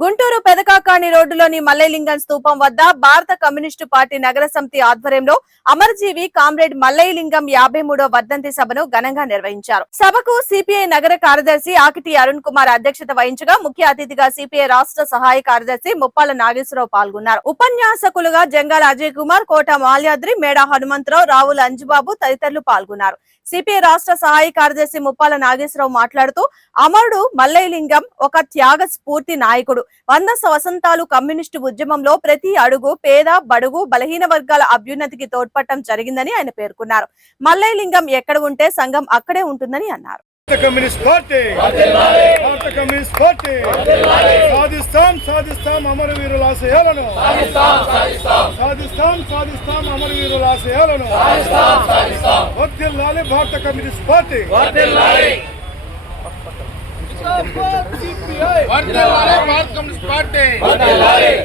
గుంటూరు పెదకాకాణి రోడ్డులోని మల్లైలింగం స్థూపం వద్ద భారత కమ్యూనిస్టు పార్టీ నగర సమితి ఆధ్వర్యంలో అమరజీవి కామ్రేడ్ మల్లైలింగం యాభై మూడో వర్ధంతి సభను ఘనంగా నిర్వహించారు. సభకు సిపిఐ నగర కార్యదర్శి ఆకిటి అరుణ్ కుమార్ అధ్యక్షత వహించగా ముఖ్య అతిథిగా సిపిఐ రాష్ట్ర సహాయ కార్యదర్శి ముప్పాల నాగేశ్వరరావు పాల్గొన్నారు. ఉపన్యాసకులుగా జంగాల అజయ్ కుమార్ కోట మాల్యాద్రి మేడా హనుమంతరావు రావుల అంజుబాబు తదితరులు పాల్గొన్నారు. సిపిఐ రాష్ట్ర సహాయ కార్యదర్శి ముప్పాల నాగేశ్వరరావు మాట్లాడుతూ అమరుడు మల్లైలింగం ఒక త్యాగ స్ఫూర్తి నాయకుడు. వంద వసంతాలు కమ్యూనిస్టు ఉద్యమంలో ప్రతి అడుగు పేద బడుగు బలహీన వర్గాల అభ్యున్నతికి తోడ్పడటం జరిగిందని ఆయన పేర్కొన్నారు. మల్లయ్యలింగం ఎక్కడ ఉంటే సంఘం అక్కడే ఉంటుందని అన్నారు. కమ్యూనిస్ట్ పార్టీ భారత కమ్యూనిస్ట్ పార్టీ సాధిస్తాం సాధిస్తాం అమరవీరుల ఆశయాలను సాధిస్తాం సాధిస్తాం అమరవీరుల ఆశయాలను భారత కమ్యూనిస్ట్ పార్టీ. వర్ధిల్లాలి భారత కమ్యూనిస్ట్ పార్టీ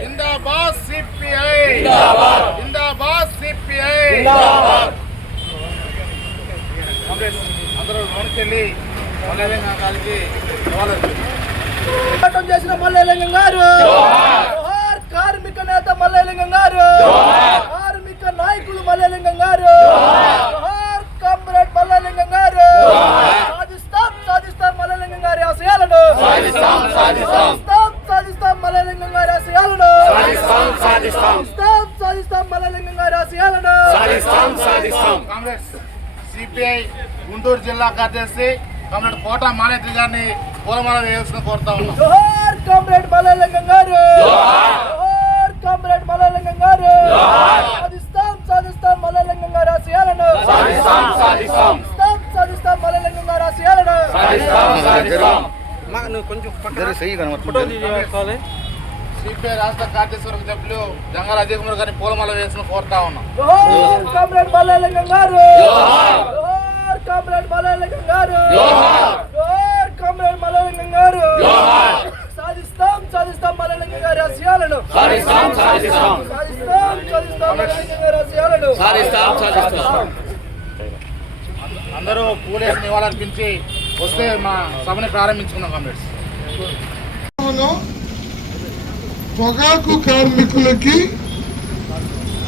జిందాబాద్ సిపిఐ జిందాబాద్ సిపిఐ కాంగ్రెస్ అందరూ చేసిన మల్లెలింగం గారు. కార్మిక నేత మల్లెలింగం గారు కార్మిక నాయకులు మల్లెలింగం గారు జోహార్ కామ్రేడ్ మల్లెలింగం గారు సాధిస్తాం సాధిస్తాం మల్లెలింగం గారి ఆశయాలను సాధిస్తాం సాధిస్తాం మల్లెలింగం గారి ఆశయాలను సాధిస్తాం సాధిస్తాం మల్లెలింగం గారి ఆశయాలను కాంగ్రెస్ సిపిఐ గుంటూరు జిల్లా కార్యదర్శి కామ్రేడ్ కోట మానేత్రి గారిని పూలమాల వేయాల్సిన కోరుతా ఉన్నాం. కామ్రేడ్ మల్లెలింగం గారు జోహార్! కామ్రేడ్ మల్లెలింగం గారు సాధిస్తాం సాధిస్తాం మల్లెలింగం గారి ఆశయాలను సాధిస్తాం సాధిస్తాం! మల్లెలింగం గారి ఆశయాలను సిపిఐ రాష్ట్ర కార్యదర్శి సభ్యులు జంగాల అజయ్ కుమార్ గారిని పూలమాల వేయాల్సిన కోరుతా ఉన్నాం. గారు సాధిస్తాం సాధిస్తాం గారి ఆశయాలను! అందరూ పూలేసి నివాళులర్పించి వస్తే మా సభని ప్రారంభించుకున్నాం కామ్రేడ్స్. పొగాకు కార్మికులకి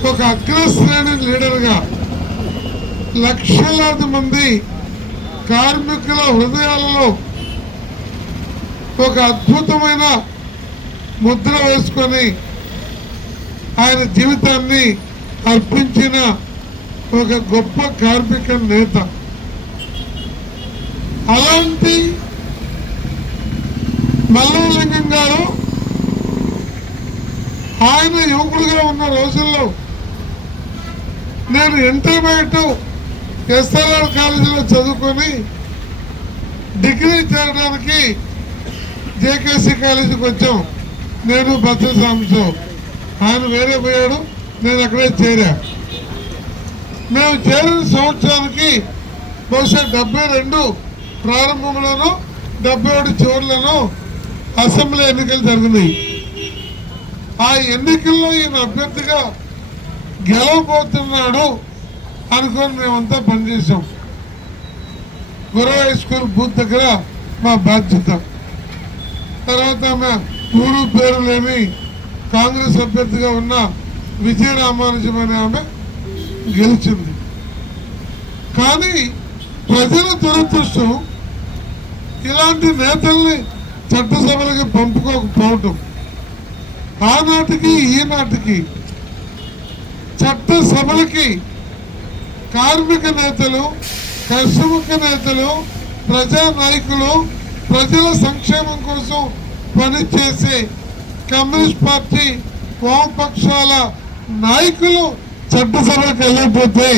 ఒక అగ్రశ్రేణి లీడర్గా లక్షలాది మంది కార్మికుల హృదయాలలో ఒక అద్భుతమైన ముద్ర వేసుకొని ఆయన జీవితాన్ని అర్పించిన ఒక గొప్ప కార్మిక నేత. అలాంటి మల్లవలింగం గారు ఆయన యువకుడుగా ఉన్న రోజుల్లో నేను ఇంటర్మీడియట్ ఎస్ఆర్ఆర్ కాలేజీలో చదువుకొని డిగ్రీ చేరడానికి జేకేసీ కాలేజీకి వచ్చాం. నేను భద్రస్వామితో. ఆయన వేరే పోయాడు నేను అక్కడే చేరా. మేము చేరిన సంవత్సరానికి బహుశా డెబ్బై రెండు ప్రారంభంలోనూ డెబ్బై ఒకటి చివరిలోనూ అసెంబ్లీ ఎన్నికలు జరిగినాయి. ఆ ఎన్నికల్లో ఈయన అభ్యర్థిగా గెలవబోతున్నాడు అనుకొని మేమంతా పనిచేసాం గురవ హై స్కూల్ బూత్ దగ్గర మా బాధ్యత. తర్వాత ఆమె ఊరు పేరు లేని కాంగ్రెస్ అభ్యర్థిగా ఉన్న విజయ రామానుజం అనే ఆమె గెలిచింది. కానీ ప్రజల దురదృష్టం ఇలాంటి నేతల్ని చట్టసభలకి పంపుకోకపోవటం. ఆనాటికి ఈనాటికి చట్టసభలకి కార్మిక నేతలు కర్షముఖ నేతలు ప్రజా నాయకులు ప్రజల సంక్షేమం కోసం పనిచేసే కమ్యూనిస్ట్ పార్టీ వామపక్షాల నాయకులు చట్టసభలకు వెళ్ళకపోతే